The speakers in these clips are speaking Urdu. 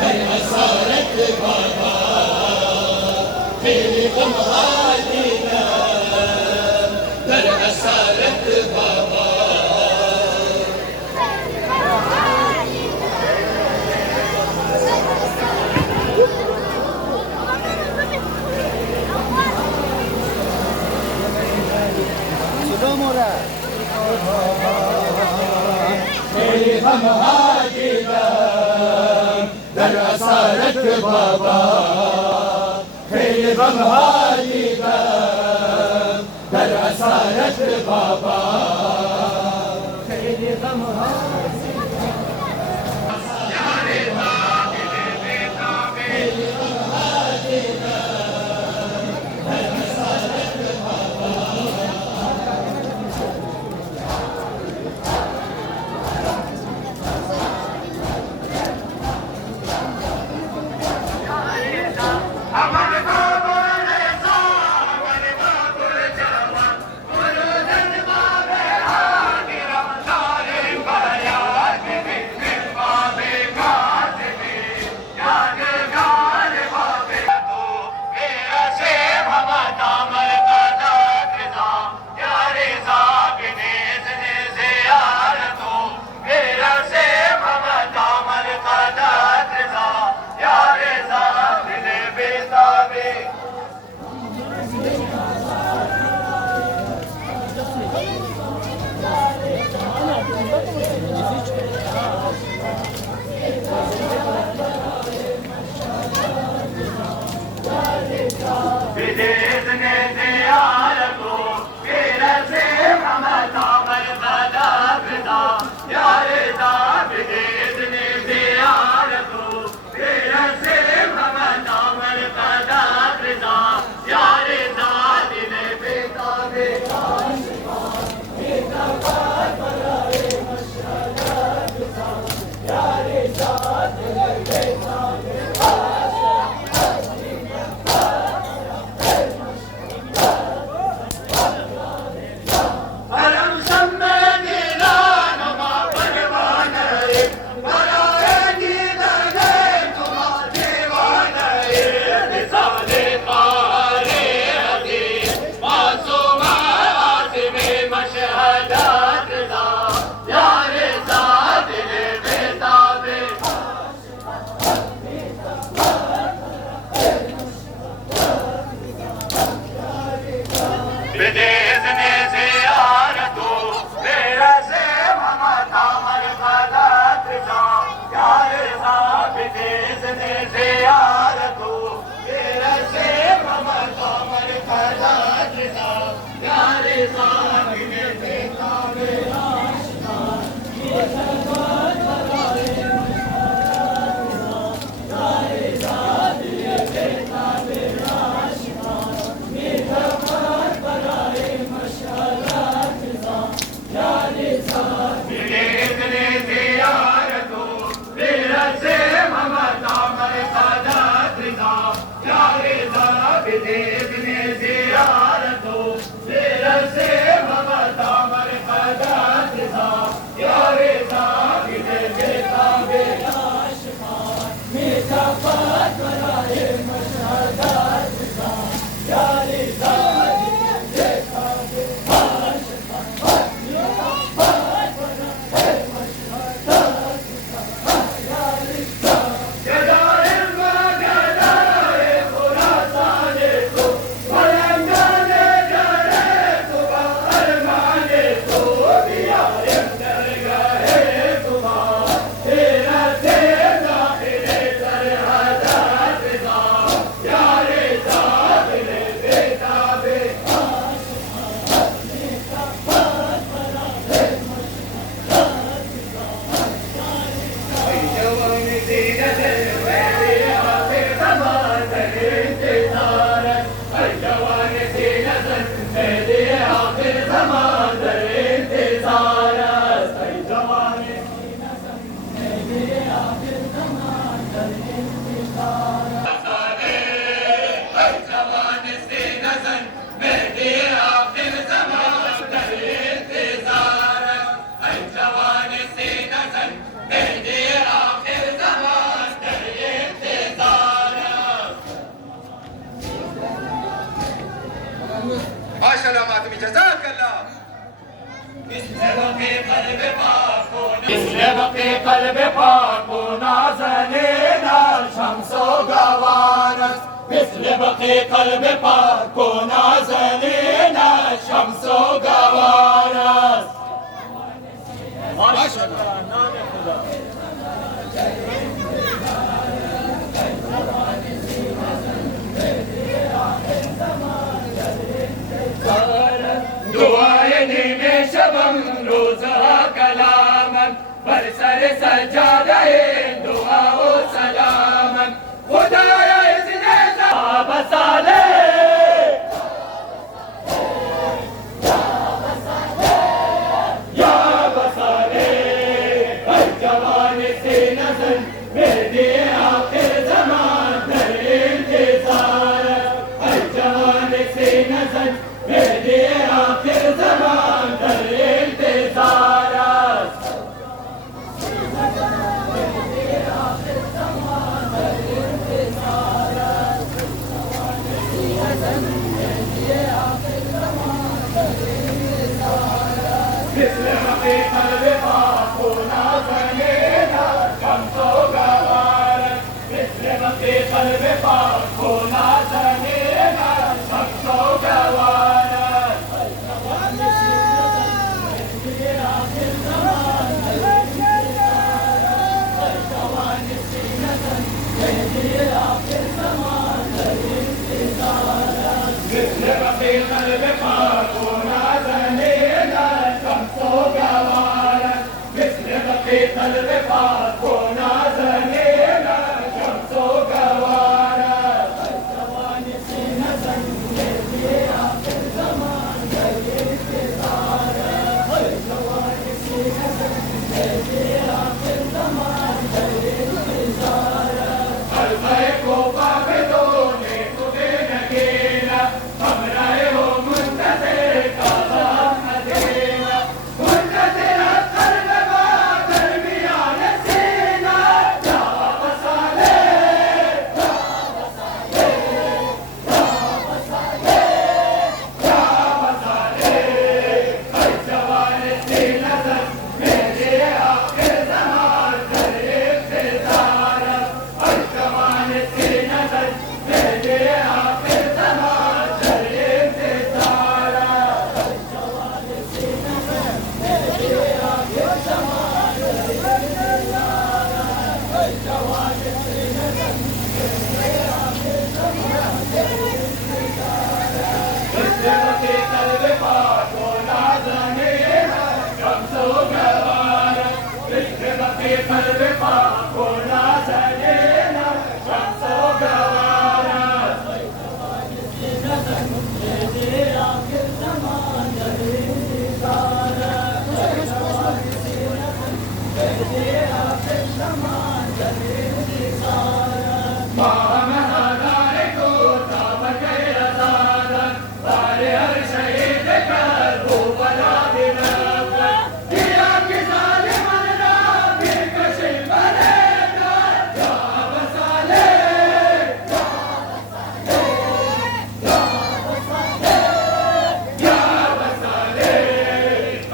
در اسارت بابا خیلی غمها دیدم در اسارت بابا خیلی غمها دیدم در اسارت بابا خیلی غمها دیدم در اسارت بابا خیلی غمها قلب پاک و نازنین شمس و گوارست مثل بقی قلب پاک و نازنین شمس و گوارست ماشاءالله نام خدا دعای نیمه شبم روزها کلامم بر سر سجاده دعا و سلامم خدایا ازن صحابه صالح یا بصالح ای جوان سینه زن مهدی آخر زمان در انتظار ای جوان سینه زن مهدی آخر زمان در انتظار است مثل بقی قلب پاک و نازنین شمس و گوارست مثل بقی قلب پاک و نازنین شمس و گوارست مثل بقی قلب پاک و نازنین شمس و گوارست مثل بقی قلب پاک و نازنین شمس و گوارست جوان سینه زن مهدی آخر زمان در انتظارست جوان سینه زن مهدی آخر زمان در انتظارست حلقه کوفه بدون تو نگینا همراه و منتظر کاظم مدینه منتظر قلب ما در میان سینه یا بصالح یا بصالح یا بصالح یا بصالح ای جوان سینه زن مهدی آخر زمان در انتظارست ای جوان سینه زن مهدی آخر زمان در انتظارست ای جوان سینه زن مهدی آخر زمان در انتظارست ای جوان سینه زن مهدی آخر زمان در انتظارست مثل بقی قلب پاک و نازنین شمس و گوارست مثل بقی قلب پاک و نازنین شمس و گوارست ای جوان سینه زن مهدی آخر زمان در انتظارست ای جوان سینه زن مهدی آخر زمان در انتظارست ماه مهادار کو تاب کے رضادت بار ہر شہید کر وہ بلا دلت دیا کی ظالمن را بھی کشی بنے گا یا بصالح یا بصالح یا بصالح یا بصالح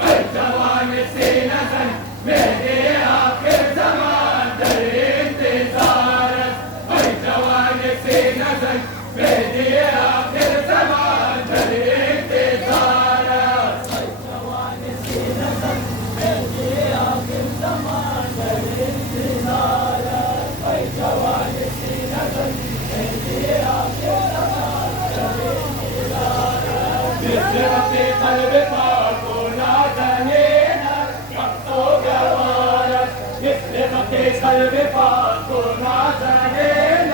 ای جوان سینه زن مهدی آخر زمان در انتظارست ای جوان سینه زن مهدی آخر زمان در انتظارست ای جوان سینه زن مهدی آخر زمان در انتظارست ای جوان سینه زن مهدی آخر زمان در انتظارست مثل بقی قلب پاک و نازنین شمس و گوارست مثل بقی قلب پاک و نازنین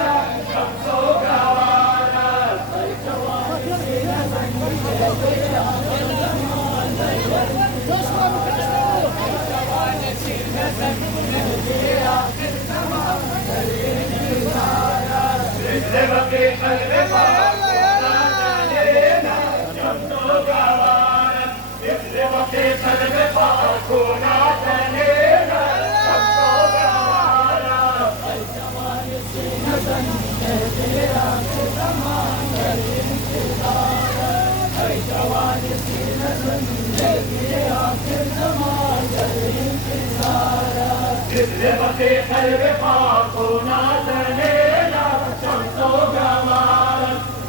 شمس و گوارست ای جوان سینه زن مهدی آخر زمان در انتظارست ای جوان سینه زن مهدی آخر زمان در انتظارست مثل بقی قلب پاک و نازنین شمس و گوارست مثل بقی قلب پاک و نازنین شمس و گوارست ای جوان سینه زن مهدی آخر زمان در انتظارست ای جوان سینه زن مهدی آخر زمان در انتظارست يشرق في قلب خافونا سنينا شمس وقمر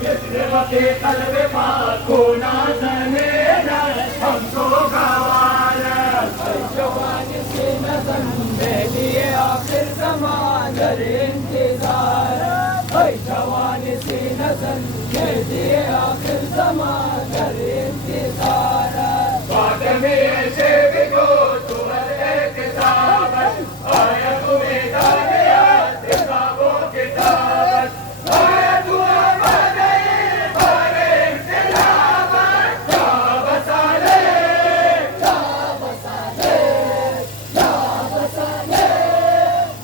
يشرق في قلب خافونا سنينا شمس وقمر الجوان سنة بيدي آخر زمان الانتظار الجوان سنة بيدي آخر زمان الانتظار بعد ميشي بقوت والإكتساب آية ميدانيات كتاب كتابت آية أبدي بارك تلابت جابت عليك جابت عليك جابت عليك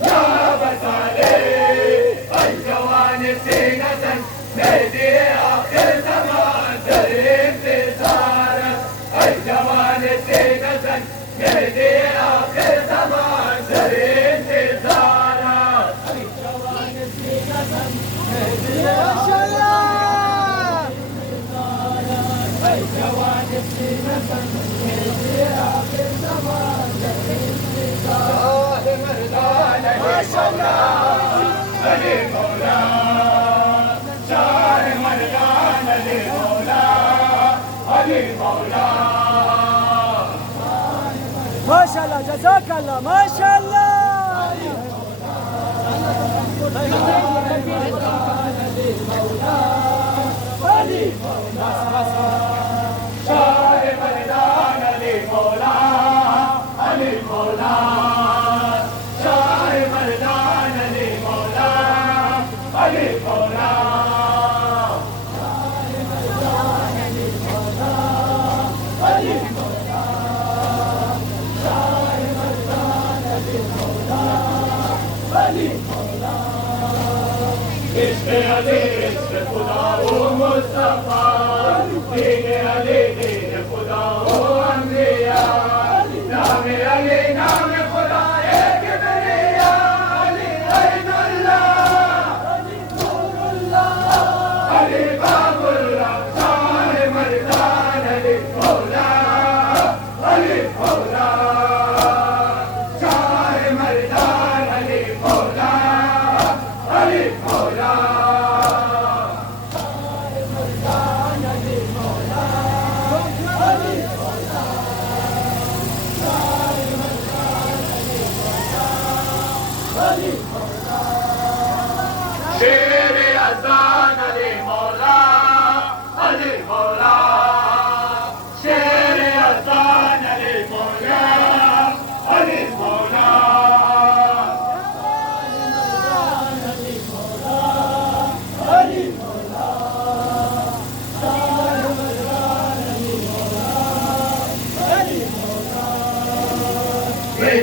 جابت عليك الجوان سينة نهدي آخر زمان الانتصار الجوان سينة نهدي آخر زمان الانتصار الجوان سينة نهدي آخر زمان الجوان سينة نهدي آخر زمان الانتصار مردان ما شاء الله علي مولا شاه مردان علي مولا علي مولا ما شاء الله جزاك الله ما شاء الله علي مولا شاه مردان علي مولا علي مولا شاه مردان علي مولا علي مولا عشق علی عشق خدا و مصطفی دین علی دین خدا و انبیاء نام علی نام خدا کبریا علی عین الله علی نور الله علی باب الله شاه مردان علی مولا علی مولا شاه مردان علی مولا علی مولا شیر اذان علی مولا علی مولا شیر اذان علی مولا علی مولا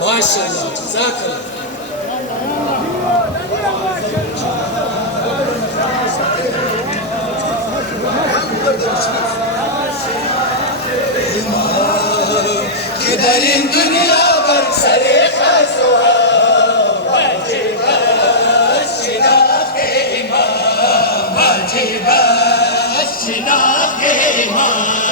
ما شاء الله جزاك الله. كدر الدنيا برسل خسوها واجب الشناق إمام واجب الشناق إمام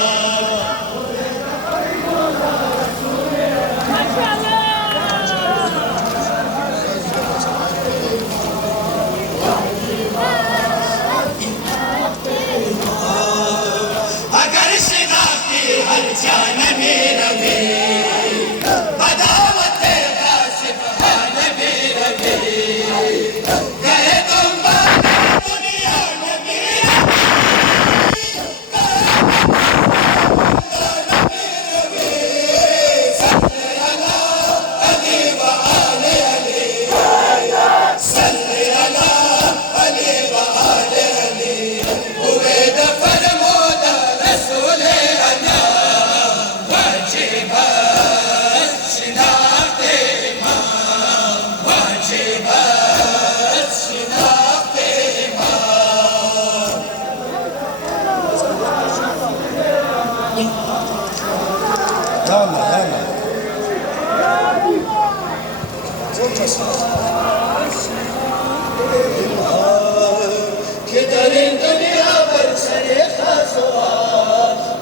كدر الدنيا برسل خسوها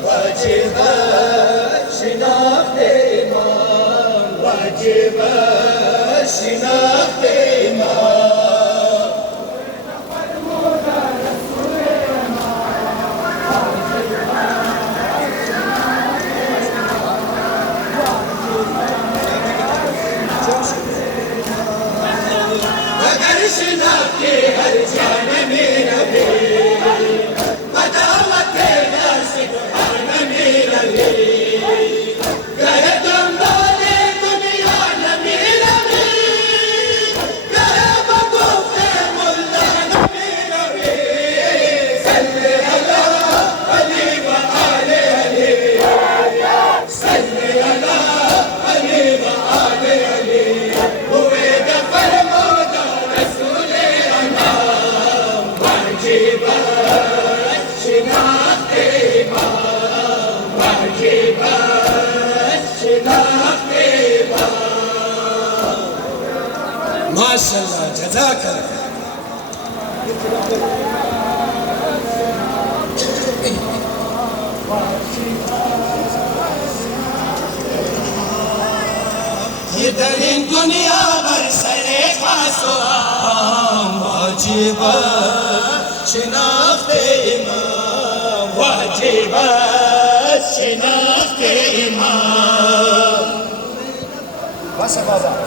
واجب شناخت إمام واجب شناخت إمام شناختي هرجان من أبي مدامة الناس سبحان من أبي قايد بالي دنيا من أبي قايد بطوف ملا من أبي صلي على علي وآل علي صلي على علي وآل علي وإذا فرموا واجب شناخت إمام واجب شناخت إمام ما شاء الله جزاك الله. كدر الدنيا برسل خسوها واجب شناخت إمام واجب شناخت إمام بس بابا.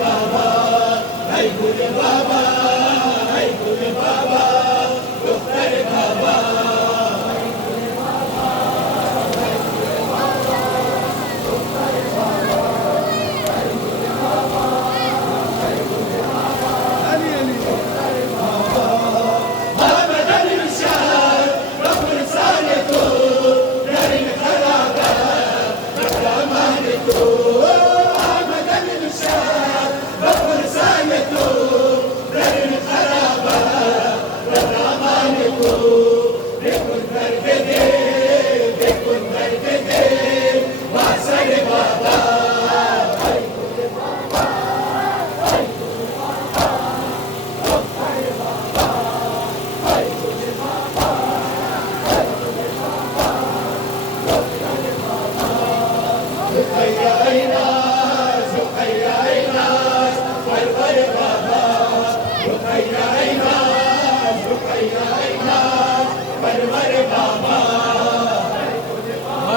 Baba,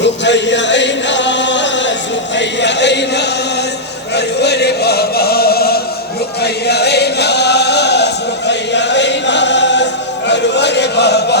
رقية أيناس رقية أيناس ورور بابا رقية أيناس رقية أيناس ورور بابا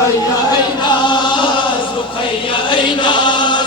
رقية أيناس رقية أيناس